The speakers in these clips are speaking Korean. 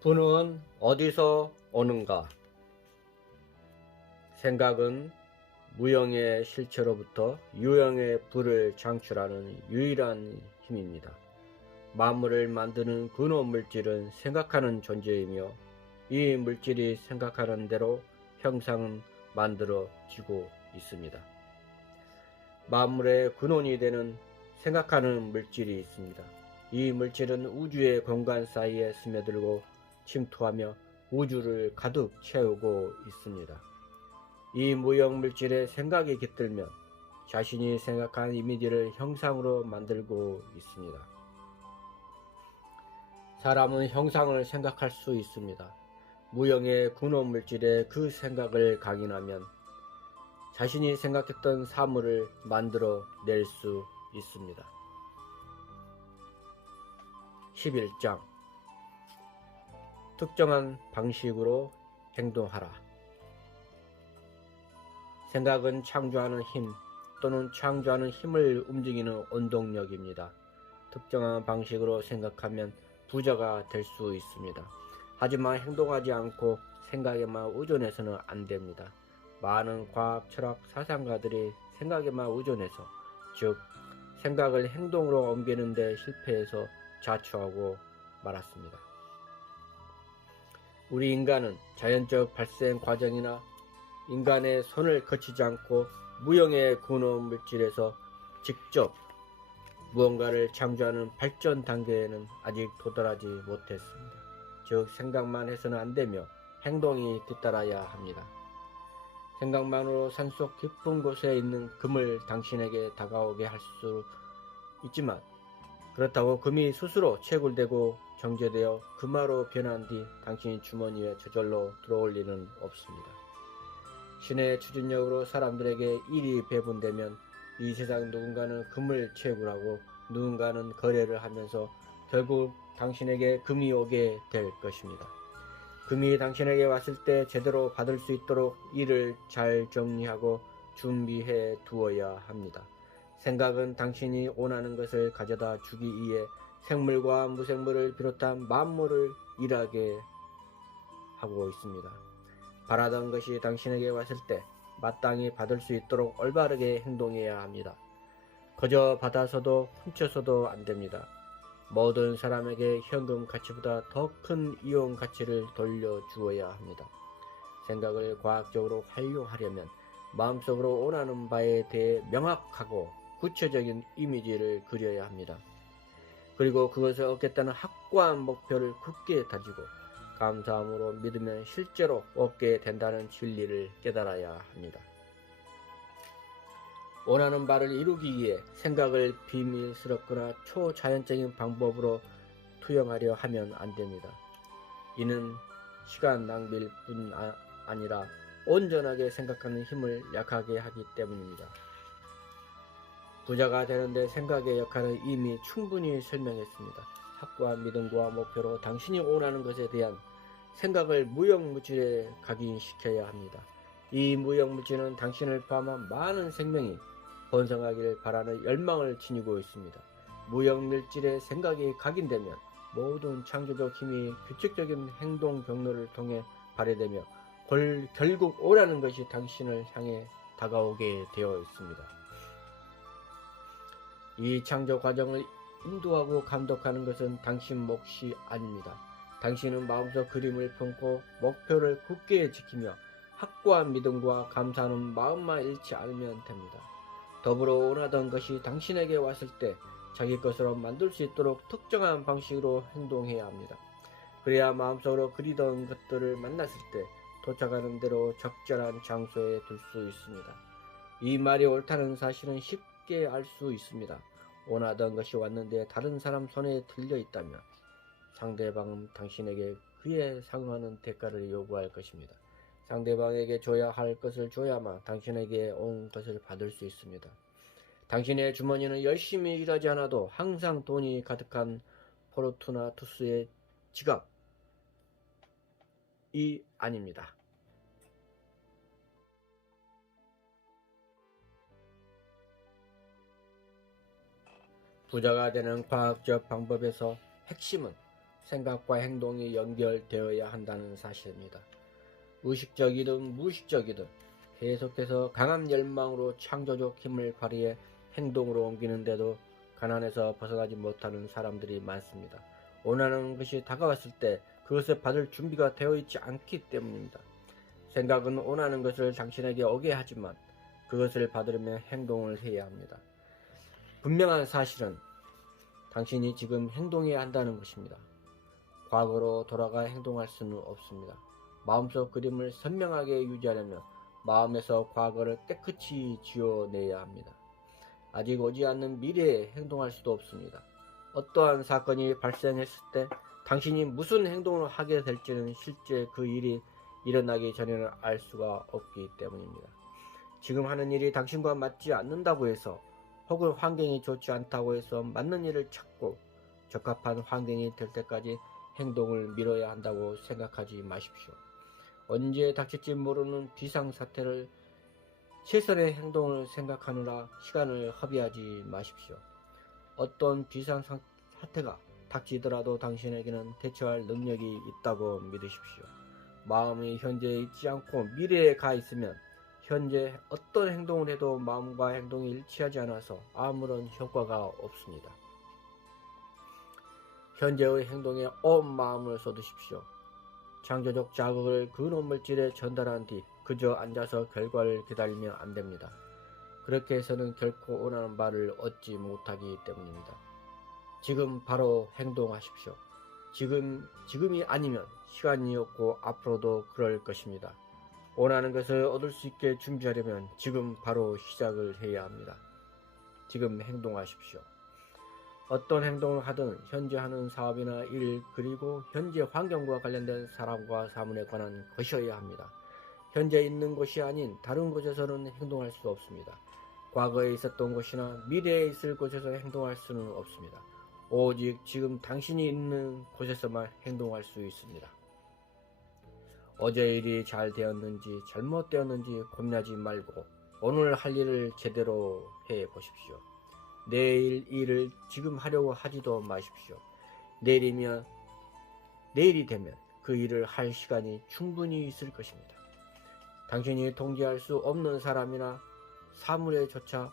부는 어디서 오는가? 생각은 무형의 실체로부터 유형의 부를 창출하는 유일한 힘입니다. 만물을 만드는 근원 물질은 생각하는 존재이며 이 물질이 생각하는 대로 형상은 만들어지고 있습니다. 만물의 근원이 되는 생각하는 물질이 있습니다. 이 물질은 우주의 공간 사이에 스며들고 침투하며 우주를 가득 채우고 있습니다. 이 무형 물질에 생각이 깃들면 자신이 생각한 이미지를 형상으로 만들고 있습니다. 사람은 형상을 생각할 수 있습니다. 무형의 근원 물질에 그 생각을 강인하면 자신이 생각했던 사물을 만들어 낼 수 있습니다. 11장 특정한 방식으로 행동하라. 생각은 창조하는 힘 또는 창조하는 힘을 움직이는 원동력입니다. 특정한 방식으로 생각하면 부자가 될 수 있습니다. 하지만 행동하지 않고 생각에만 의존해서는 안 됩니다. 많은 과학, 철학, 사상가들이 생각에만 의존해서, 즉 생각을 행동으로 옮기는 데 실패해서 자초하고 말았습니다. 우리 인간은 자연적 발생 과정이나 인간의 손을 거치지 않고 무형의 근원 물질에서 직접 무언가를 창조하는 발전 단계에는 아직 도달하지 못했습니다. 즉 생각만 해서는 안 되며 행동이 뒤따라야 합니다. 생각만으로 산속 깊은 곳에 있는 금을 당신에게 다가오게 할 수 있지만 그렇다고 금이 스스로 채굴되고 정제되어 금화로 변한 뒤 당신의 주머니에 저절로 들어올 리는 없습니다. 신의 추진력으로 사람들에게 일이 배분되면 이 세상 누군가는 금을 채굴하고 누군가는 거래를 하면서 결국 당신에게 금이 오게 될 것입니다. 금이 당신에게 왔을 때 제대로 받을 수 있도록 일을 잘 정리하고 준비해 두어야 합니다. 생각은 당신이 원하는 것을 가져다 주기 위해 생물과 무생물을 비롯한 만물을 일하게 하고 있습니다. 바라던 것이 당신에게 왔을 때 마땅히 받을 수 있도록 올바르게 행동해야 합니다. 거저 받아서도 훔쳐서도 안 됩니다. 모든 사람에게 현금 가치보다 더 큰 이용 가치를 돌려주어야 합니다. 생각을 과학적으로 활용하려면 마음속으로 원하는 바에 대해 명확하고 구체적인 이미지를 그려야 합니다. 그리고 그것을 얻겠다는 확고한 목표를 굳게 다지고 감사함으로 믿으면 실제로 얻게 된다는 진리를 깨달아야 합니다. 원하는 바를 이루기 위해 생각을 비밀스럽거나 초자연적인 방법으로 투영하려 하면 안 됩니다. 이는 시간 낭비일 뿐 아니라 온전하게 생각하는 힘을 약하게 하기 때문입니다. 부자가 되는데 생각의 역할은 이미 충분히 설명했습니다. 확고한 믿음과 목표로 당신이 원하는 것에 대한 생각을 무형물질에 각인시켜야 합니다. 이 무형물질은 당신을 포함한 많은 생명이 번성하기를 바라는 열망을 지니고 있습니다. 무형물질의 생각이 각인되면 모든 창조적 힘이 규칙적인 행동 경로를 통해 발휘되며 결국 원하는 것이 당신을 향해 다가오게 되어 있습니다. 이 창조 과정을 인도하고 감독하는 것은 당신 몫이 아닙니다. 당신은 마음속 그림을 품고 목표를 굳게 지키며 확고한 믿음과 감사하는 마음만 잃지 않으면 됩니다. 더불어 원하던 것이 당신에게 왔을 때 자기 것으로 만들 수 있도록 특정한 방식으로 행동해야 합니다. 그래야 마음속으로 그리던 것들을 만났을 때 도착하는 대로 적절한 장소에 둘 수 있습니다. 이 말이 옳다는 사실은 쉽게 알 수 있습니다. 원하던 것이 왔는데 다른 사람 손에 들려 있다면 상대방은 당신에게 그에 상응하는 대가를 요구할 것입니다. 상대방에게 줘야 할 것을 줘야만 당신에게 온 것을 받을 수 있습니다. 당신의 주머니는 열심히 일하지 않아도 항상 돈이 가득한 포르투나투스의 지갑이 아닙니다. 부자가 되는 과학적 방법에서 핵심은 생각과 행동이 연결되어야 한다는 사실입니다. 의식적이든 무의식적이든 계속해서 강한 열망으로 창조적 힘을 발휘해 행동으로 옮기는데도 가난에서 벗어나지 못하는 사람들이 많습니다. 원하는 것이 다가왔을 때 그것을 받을 준비가 되어 있지 않기 때문입니다. 생각은 원하는 것을 당신에게 오게 하지만 그것을 받으려면 행동을 해야 합니다. 분명한 사실은 당신이 지금 행동해야 한다는 것입니다. 과거로 돌아가 행동할 수는 없습니다. 마음속 그림을 선명하게 유지하려면 마음에서 과거를 깨끗이 지워내야 합니다. 아직 오지 않는 미래에 행동할 수도 없습니다. 어떠한 사건이 발생했을 때 당신이 무슨 행동을 하게 될지는 실제 그 일이 일어나기 전에는 알 수가 없기 때문입니다. 지금 하는 일이 당신과 맞지 않는다고 해서 혹은 환경이 좋지 않다고 해서 맞는 일을 찾고 적합한 환경이 될 때까지 행동을 미뤄야 한다고 생각하지 마십시오. 언제 닥칠지 모르는 비상사태를 최선의 행동을 생각하느라 시간을 허비하지 마십시오. 어떤 비상사태가 닥치더라도 당신에게는 대처할 능력이 있다고 믿으십시오. 마음이 현재에 있지 않고 미래에 가 있으면 현재 어떤 행동을 해도 마음과 행동이 일치하지 않아서 아무런 효과가 없습니다. 현재의 행동에 온 마음을 쏟으십시오. 창조적 자극을 근원물질에 전달한 뒤 그저 앉아서 결과를 기다리면 안 됩니다. 그렇게 해서는 결코 원하는 바를 얻지 못하기 때문입니다. 지금 바로 행동하십시오. 지금이 아니면 시간이 없고 앞으로도 그럴 것입니다. 원하는 것을 얻을 수 있게 준비하려면 지금 바로 시작을 해야 합니다. 지금 행동하십시오. 어떤 행동을 하든 현재 하는 사업이나 일 그리고 현재 환경과 관련된 사람과 사물에 관한 것이어야 합니다. 현재 있는 곳이 아닌 다른 곳에서는 행동할 수 없습니다. 과거에 있었던 곳이나 미래에 있을 곳에서 행동할 수는 없습니다. 오직 지금 당신이 있는 곳에서만 행동할 수 있습니다. 어제 일이 잘 되었는지 잘못되었는지 고민하지 말고 오늘 할 일을 제대로 해 보십시오. 내일 일을 지금 하려고 하지도 마십시오. 내일이 되면 그 일을 할 시간이 충분히 있을 것입니다. 당신이 통제할 수 없는 사람이나 사물에 조차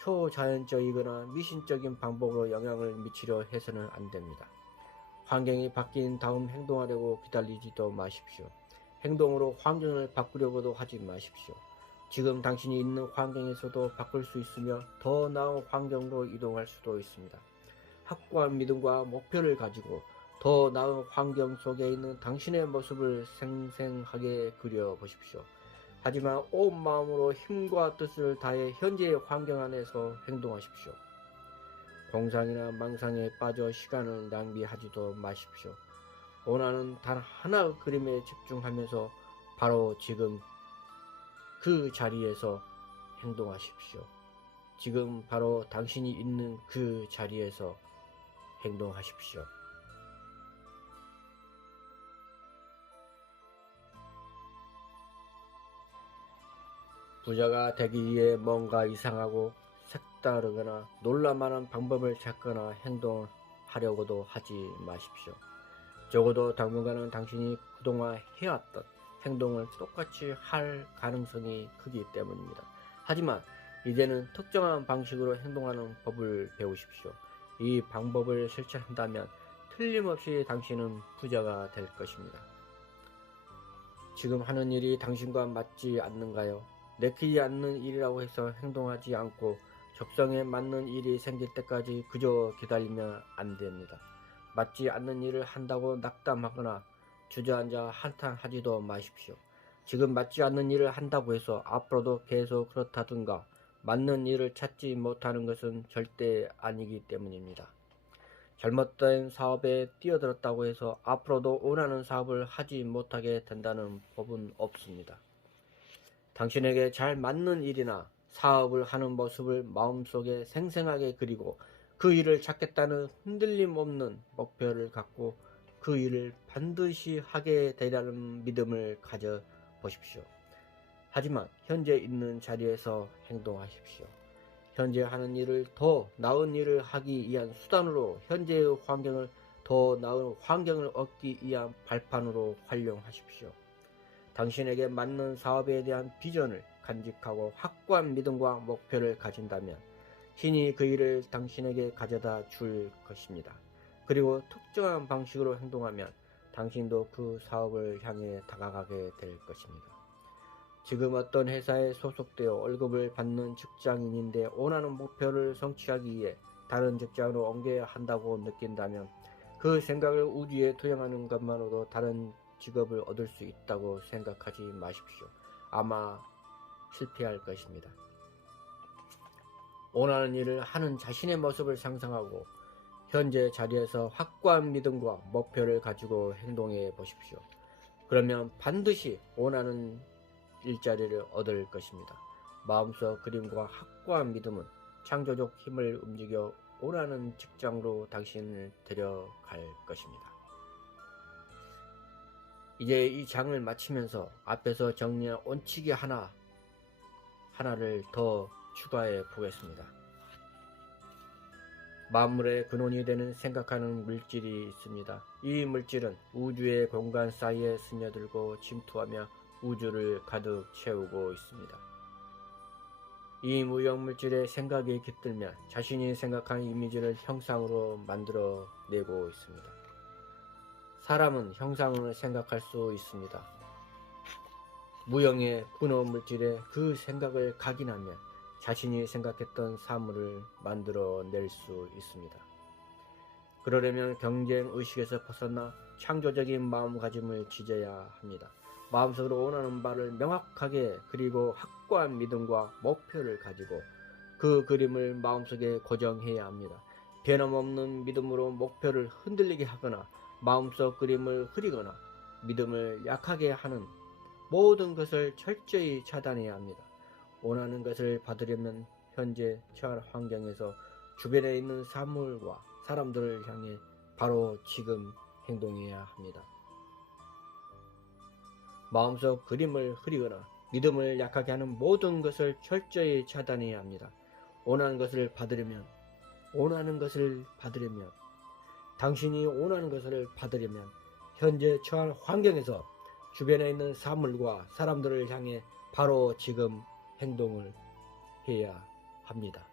초자연적이거나 미신적인 방법으로 영향을 미치려 해서는 안 됩니다. 환경이 바뀐 다음 행동하려고 기다리지도 마십시오. 행동으로 환경을 바꾸려고도 하지 마십시오. 지금 당신이 있는 환경에서도 바꿀 수 있으며 더 나은 환경으로 이동할 수도 있습니다. 확고한 믿음과 목표를 가지고 더 나은 환경 속에 있는 당신의 모습을 생생하게 그려보십시오. 하지만 온 마음으로 힘과 뜻을 다해 현재의 환경 안에서 행동하십시오. 공상이나 망상에 빠져 시간을 낭비하지도 마십시오. 원하는 단 하나의 그림에 집중하면서 바로 지금 그 자리에서 행동하십시오. 지금 바로 당신이 있는 그 자리에서 행동하십시오. 부자가 되기 위해 뭔가 이상하고 색다르거나 놀랄만한 방법을 찾거나 행동하려고도 하지 마십시오. 적어도 당분간은 당신이 그동안 해왔던 행동을 똑같이 할 가능성이 크기 때문입니다. 하지만 이제는 특정한 방식으로 행동하는 법을 배우십시오. 이 방법을 실천한다면 틀림없이 당신은 부자가 될 것입니다. 지금 하는 일이 당신과 맞지 않는가요? 내키지 않는 일이라고 해서 행동하지 않고 적성에 맞는 일이 생길 때까지 그저 기다리면 안 됩니다. 맞지 않는 일을 한다고 낙담하거나 주저앉아 한탄하지도 마십시오. 지금 맞지 않는 일을 한다고 해서 앞으로도 계속 그렇다든가 맞는 일을 찾지 못하는 것은 절대 아니기 때문입니다. 잘못된 사업에 뛰어들었다고 해서 앞으로도 원하는 사업을 하지 못하게 된다는 법은 없습니다. 당신에게 잘 맞는 일이나 사업을 하는 모습을 마음속에 생생하게 그리고 그 일을 찾겠다는 흔들림 없는 목표를 갖고 그 일을 반드시 하게 되리라는 믿음을 가져 보십시오. 하지만 현재 있는 자리에서 행동하십시오. 현재 하는 일을 더 나은 일을 하기 위한 수단으로 현재의 환경을 더 나은 환경을 얻기 위한 발판으로 활용하십시오. 당신에게 맞는 사업에 대한 비전을 간직하고 확고한 믿음과 목표를 가진다면 신이 그 일을 당신에게 가져다 줄 것입니다. 그리고 특정한 방식으로 행동하면 당신도 그 사업을 향해 다가가게 될 것입니다. 지금 어떤 회사에 소속되어 월급을 받는 직장인인데 원하는 목표를 성취하기 위해 다른 직장으로 옮겨야 한다고 느낀다면 그 생각을 우주에 투영하는 것만으로도 다른 직업을 얻을 수 있다고 생각하지 마십시오. 아마 실패할 것입니다. 원하는 일을 하는 자신의 모습을 상상하고 현재 자리에서 확고한 믿음과 목표를 가지고 행동해 보십시오. 그러면 반드시 원하는 일자리를 얻을 것입니다. 마음속 그림과 확고한 믿음은 창조적 힘을 움직여 원하는 직장으로 당신을 데려갈 것입니다. 이제 이 장을 마치면서 앞에서 정리한 원칙이 하나를 더 추가해 보겠습니다. 만물의 근원이 되는 생각하는 물질이 있습니다. 이 물질은 우주의 공간 사이에 스며들고 침투하며 우주를 가득 채우고 있습니다. 이 무형물질의 생각이 깃들면 자신이 생각한 이미지를 형상으로 만들어내고 있습니다. 사람은 형상을 생각할 수 있습니다. 무형의 근원물질에 그 생각을 각인하면 자신이 생각했던 사물을 만들어낼 수 있습니다. 그러려면 경쟁의식에서 벗어나 창조적인 마음가짐을 지져야 합니다. 마음속으로 원하는 바를 명확하게 그리고 확고한 믿음과 목표를 가지고 그 그림을 마음속에 고정해야 합니다. 변함없는 믿음으로 목표를 흔들리게 하거나 마음속 그림을 흐리거나 믿음을 약하게 하는 모든 것을 철저히 차단해야 합니다. 원하는 것을 받으려면 현재 처한 환경에서 주변에 있는 사물과 사람들을 향해 바로 지금 행동해야 합니다. 마음속 그림을 흐리거나 믿음을 약하게 하는 모든 것을 철저히 차단해야 합니다. 원하는 것을 받으려면 당신이 원하는 것을 받으려면 현재 처한 환경에서 주변에 있는 사물과 사람들을 향해 바로 지금 행동을 해야 합니다.